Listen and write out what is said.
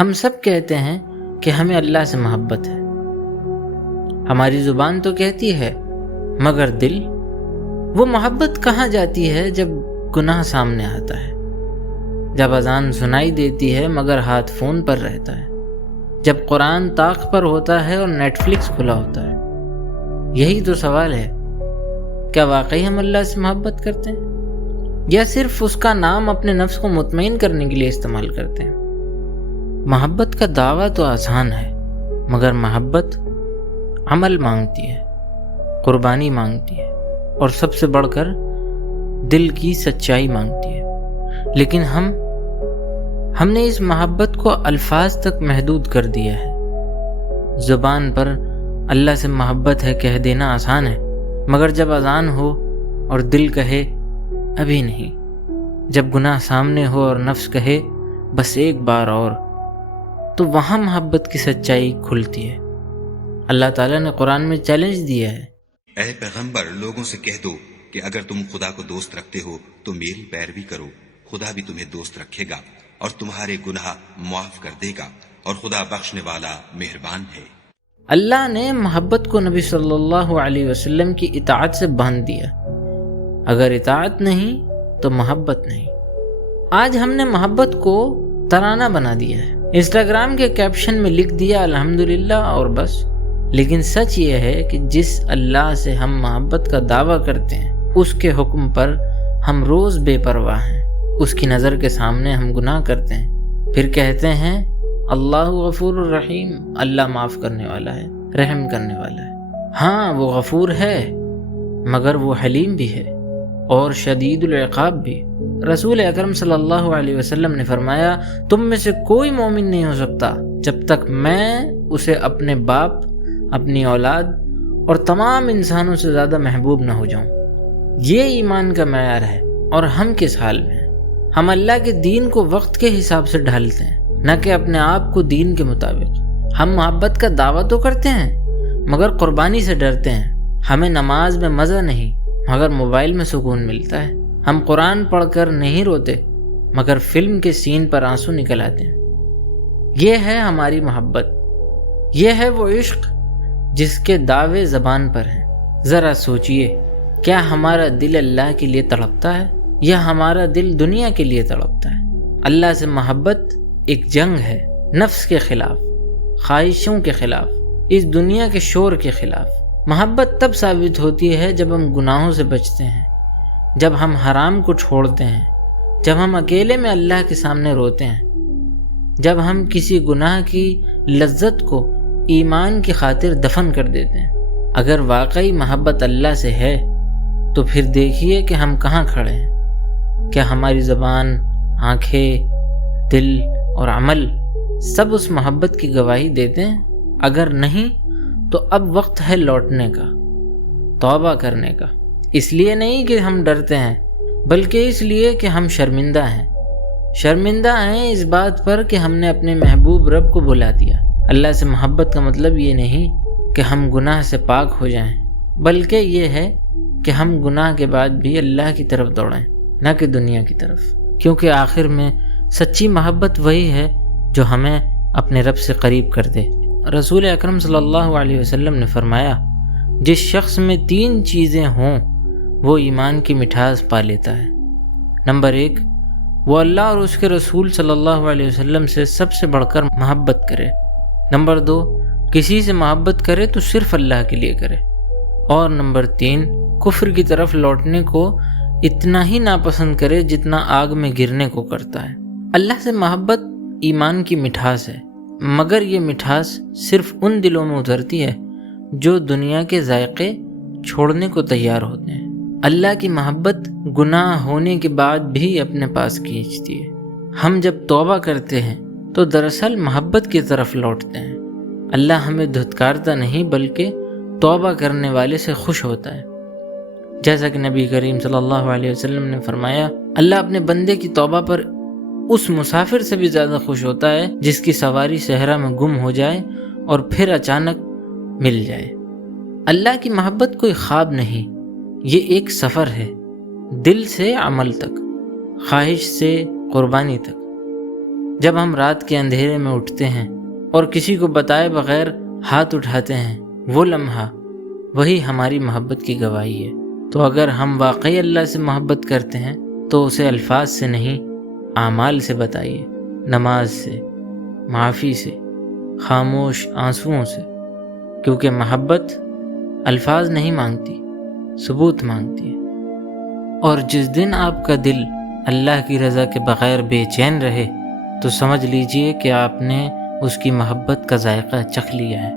ہم سب کہتے ہیں کہ ہمیں اللہ سے محبت ہے، ہماری زبان تو کہتی ہے، مگر دل، وہ محبت کہاں جاتی ہے جب گناہ سامنے آتا ہے، جب اذان سنائی دیتی ہے مگر ہاتھ فون پر رہتا ہے، جب قرآن طاق پر ہوتا ہے اور نیٹ فلکس کھلا ہوتا ہے۔ یہی تو سوال ہے، کیا واقعی ہم اللہ سے محبت کرتے ہیں یا صرف اس کا نام اپنے نفس کو مطمئن کرنے کے لیے استعمال کرتے ہیں؟ محبت کا دعویٰ تو آسان ہے، مگر محبت عمل مانگتی ہے، قربانی مانگتی ہے، اور سب سے بڑھ کر دل کی سچائی مانگتی ہے۔ لیکن ہم نے اس محبت کو الفاظ تک محدود کر دیا ہے۔ زبان پر اللہ سے محبت ہے کہہ دینا آسان ہے، مگر جب اذان ہو اور دل کہے ابھی نہیں، جب گناہ سامنے ہو اور نفس کہے بس ایک بار اور، تو وہاں محبت کی سچائی کھلتی ہے۔ اللہ تعالیٰ نے قرآن میں چیلنج دیا ہے، اے پیغمبر، لوگوں سے کہہ دو کہ اگر تم خدا کو دوست رکھتے ہو تو میری پیروی کرو، خدا بھی تمہیں دوست رکھے گا اور تمہارے گناہ معاف کر دے گا، اور خدا بخشنے والا مہربان ہے۔ اللہ نے محبت کو نبی صلی اللہ علیہ وسلم کی اطاعت سے باندھ دیا۔ اگر اطاعت نہیں تو محبت نہیں۔ آج ہم نے محبت کو ترانہ بنا دیا ہے، انسٹاگرام کے کیپشن میں لکھ دیا الحمدللہ اور بس۔ لیکن سچ یہ ہے کہ جس اللہ سے ہم محبت کا دعویٰ کرتے ہیں، اس کے حکم پر ہم روز بے پرواہ ہیں، اس کی نظر کے سامنے ہم گناہ کرتے ہیں، پھر کہتے ہیں اللہ غفور الرحیم، اللہ معاف کرنے والا ہے، رحم کرنے والا ہے۔ ہاں وہ غفور ہے، مگر وہ حلیم بھی ہے اور شدید العقاب بھی۔ رسول اکرم صلی اللہ علیہ وسلم نے فرمایا، تم میں سے کوئی مومن نہیں ہو سکتا جب تک میں اسے اپنے باپ، اپنی اولاد اور تمام انسانوں سے زیادہ محبوب نہ ہو جاؤں۔ یہ ایمان کا معیار ہے، اور ہم کس حال میں ہیں؟ ہم اللہ کے دین کو وقت کے حساب سے ڈھالتے ہیں، نہ کہ اپنے آپ کو دین کے مطابق۔ ہم محبت کا دعویٰ تو کرتے ہیں، مگر قربانی سے ڈرتے ہیں۔ ہمیں نماز میں مزہ نہیں، مگر موبائل میں سکون ملتا ہے۔ ہم قرآن پڑھ کر نہیں روتے، مگر فلم کے سین پر آنسو نکل آتے ہیں۔ یہ ہے ہماری محبت، یہ ہے وہ عشق جس کے دعوے زبان پر ہیں۔ ذرا سوچئے، کیا ہمارا دل اللہ کے لیے تڑپتا ہے یا ہمارا دل دنیا کے لیے تڑپتا ہے؟ اللہ سے محبت ایک جنگ ہے، نفس کے خلاف، خواہشوں کے خلاف، اس دنیا کے شور کے خلاف۔ محبت تب ثابت ہوتی ہے جب ہم گناہوں سے بچتے ہیں، جب ہم حرام کو چھوڑتے ہیں، جب ہم اکیلے میں اللہ کے سامنے روتے ہیں، جب ہم کسی گناہ کی لذت کو ایمان کی خاطر دفن کر دیتے ہیں۔ اگر واقعی محبت اللہ سے ہے تو پھر دیکھیے کہ ہم کہاں کھڑے ہیں۔ کیا ہماری زبان، آنکھیں، دل اور عمل سب اس محبت کی گواہی دیتے ہیں؟ اگر نہیں تو اب وقت ہے لوٹنے کا، توبہ کرنے کا۔ اس لیے نہیں کہ ہم ڈرتے ہیں، بلکہ اس لیے کہ ہم شرمندہ ہیں۔ شرمندہ ہیں اس بات پر کہ ہم نے اپنے محبوب رب کو بھلا دیا۔ اللہ سے محبت کا مطلب یہ نہیں کہ ہم گناہ سے پاک ہو جائیں، بلکہ یہ ہے کہ ہم گناہ کے بعد بھی اللہ کی طرف دوڑیں، نہ کہ دنیا کی طرف، کیونکہ آخر میں سچی محبت وہی ہے جو ہمیں اپنے رب سے قریب کر دے۔ رسول اکرم صلی اللہ علیہ وسلم نے فرمایا، جس شخص میں 3 چیزیں ہوں وہ ایمان کی مٹھاس پا لیتا ہے۔ نمبر 1، وہ اللہ اور اس کے رسول صلی اللہ علیہ وسلم سے سب سے بڑھ کر محبت کرے۔ نمبر 2، کسی سے محبت کرے تو صرف اللہ کے لیے کرے۔ اور نمبر 3، کفر کی طرف لوٹنے کو اتنا ہی ناپسند کرے جتنا آگ میں گرنے کو کرتا ہے۔ اللہ سے محبت ایمان کی مٹھاس ہے، مگر یہ مٹھاس صرف ان دلوں میں اترتی ہے جو دنیا کے ذائقے چھوڑنے کو تیار ہوتے ہیں۔ اللہ کی محبت گناہ ہونے کے بعد بھی اپنے پاس کھینچتی ہے۔ ہم جب توبہ کرتے ہیں تو دراصل محبت کی طرف لوٹتے ہیں۔ اللہ ہمیں دھتکارتا نہیں بلکہ توبہ کرنے والے سے خوش ہوتا ہے۔ جیسا کہ نبی کریم صلی اللہ علیہ وسلم نے فرمایا، اللہ اپنے بندے کی توبہ پر اس مسافر سے بھی زیادہ خوش ہوتا ہے جس کی سواری صحرا میں گم ہو جائے اور پھر اچانک مل جائے۔ اللہ کی محبت کوئی خواب نہیں، یہ ایک سفر ہے، دل سے عمل تک، خواہش سے قربانی تک۔ جب ہم رات کے اندھیرے میں اٹھتے ہیں اور کسی کو بتائے بغیر ہاتھ اٹھاتے ہیں، وہ لمحہ وہی ہماری محبت کی گواہی ہے۔ تو اگر ہم واقعی اللہ سے محبت کرتے ہیں تو اسے الفاظ سے نہیں، اعمال سے بتائیے، نماز سے، معافی سے، خاموش آنسوؤں سے، کیونکہ محبت الفاظ نہیں مانگتی، ثبوت مانگتی ہے۔ اور جس دن آپ کا دل اللہ کی رضا کے بغیر بے چین رہے تو سمجھ لیجئے کہ آپ نے اس کی محبت کا ذائقہ چکھ لیا ہے۔